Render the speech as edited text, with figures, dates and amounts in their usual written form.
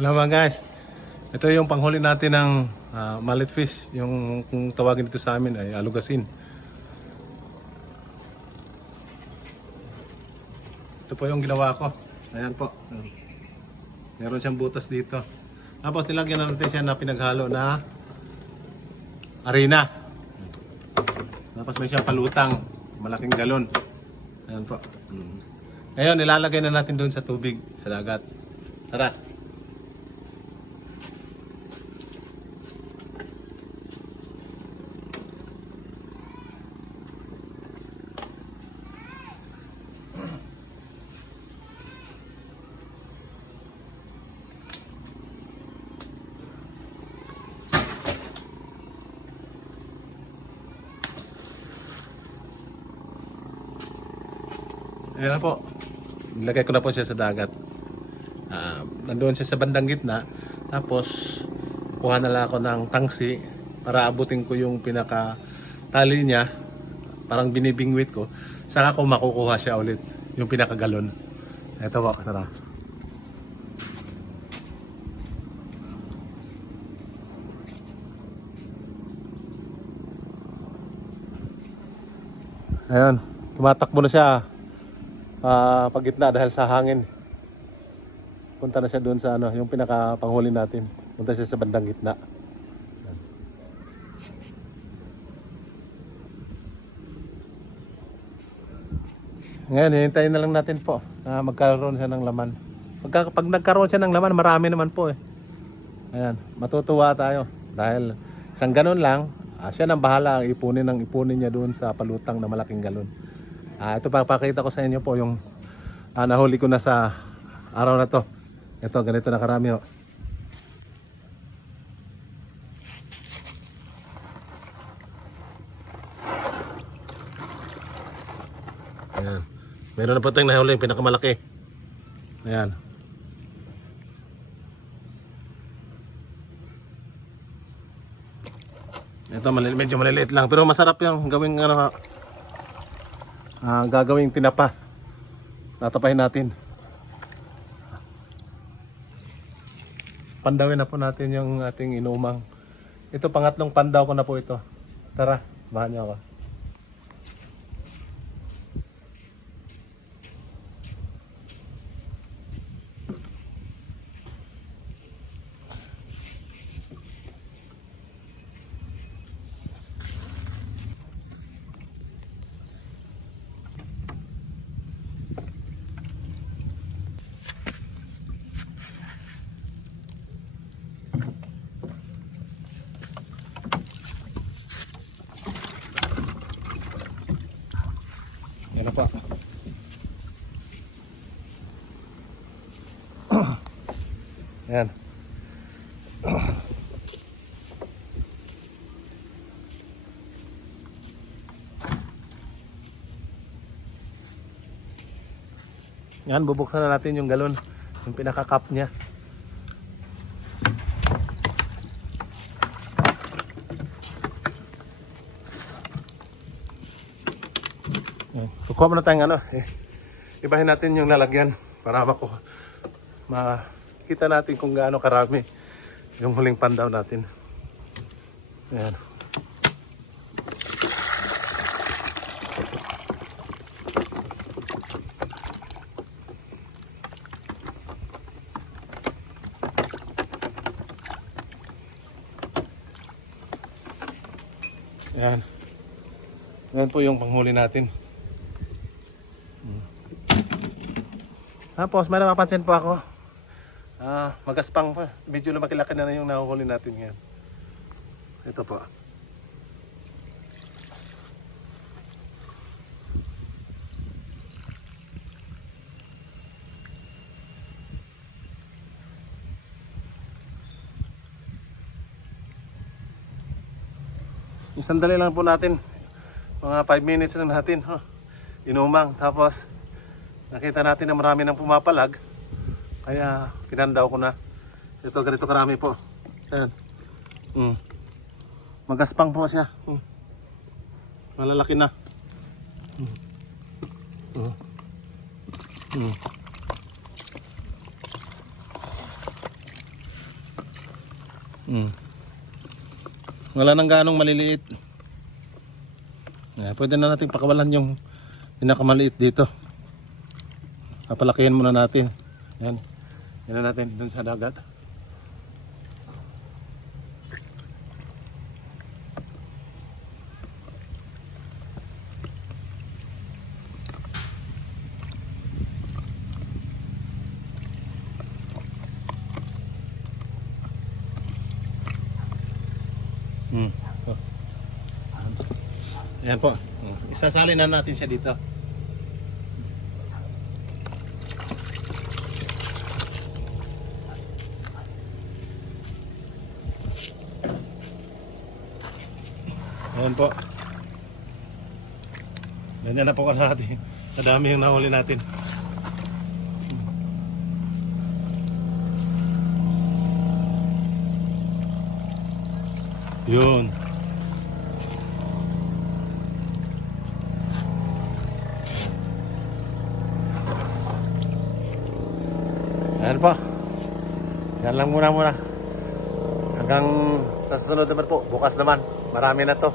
Hello mga guys, ito yung panghuli natin ng mallet fish. Yung kung tawagin dito sa amin ay alugasin. Ito po yung ginawa ko. Ayan po. Meron siyang butas dito. Tapos nilagyan na natin siya na pinaghalo na arena. Tapos may siyang palutang, malaking galon. Ayan po. Ngayon nilalagay na natin doon sa tubig, sa dagat. Tara. Ayan na po. Nilagay ko na po siya sa dagat. Nandoon siya sa bandang gitna. Tapos, kuha na lang ako ng tangsi para abutin ko yung pinaka tali niya. Parang binibingwit ko. Saka ko makukuha siya ulit. Yung pinaka galon. Ito po. Tara. Ayan. Tumatakbo na siya. Pagitna dahil sa hangin. Punta na siya doon sa yung pinaka panghuli natin. Punta siya sa bandang gitna. Ngayon, hihintayin na lang natin po na magkaroon siya ng laman. Pag nagkaroon siya ng laman, marami naman po eh. Ayan, matutuwa tayo. Dahil isang ganun lang, siya nang bahala ang ipunin niya doon sa palutang na malaking galon. Ito papakita ko sa inyo po yung nahuli ko na sa araw na to. Ito, ganito na karami ho. Ayan. Meron na po tayong nahuli, yung pinakamalaki. Ayan. Ito medyo maliliit lang pero masarap yung gawing gagawing tinapa. Tatapahin natin. Pandawin na po natin yung ating inumang. Ito pangatlong pandaw ko na po ito. Tara, bahan niyo ako. Yan na po. Ayan. Yan, bubuksan na natin yung galon. Yung pinaka-cup niya. Kukuha mo na tayong ibahin natin yung lalagyan para makita natin kung gaano karami yung huling pandaw natin. Ayan. Ayan. Ayan po yung panghuli natin. Tapos may napapansin po ako. Magaspang pa. Medyo lumaki-laki na yung nahuhuli natin ngayon. Ito po. Isang dali lang po natin. Mga 5 minutes lang natin. Inumang. Tapos nakita natin na marami nang pumapalag. Kaya pinandaw ko na. Ito ganito karami po. Ayan. Magaspang po siya. Malalaki na. Wala nang gaanong maliliit. Pwede na natin pakawalan yung pinakamaliit dito. Papalakihin muna natin. Yan. Yan na natin dun sa dagat. Oh. Ayan po. Isasali na natin siya dito. Ayan po. Ganyan na po ka natin. Kadami yung nahuli natin. Yun. Ayan po. Yan lang muna. Hanggang sa susunod naman po. Bukas naman. Marami na to.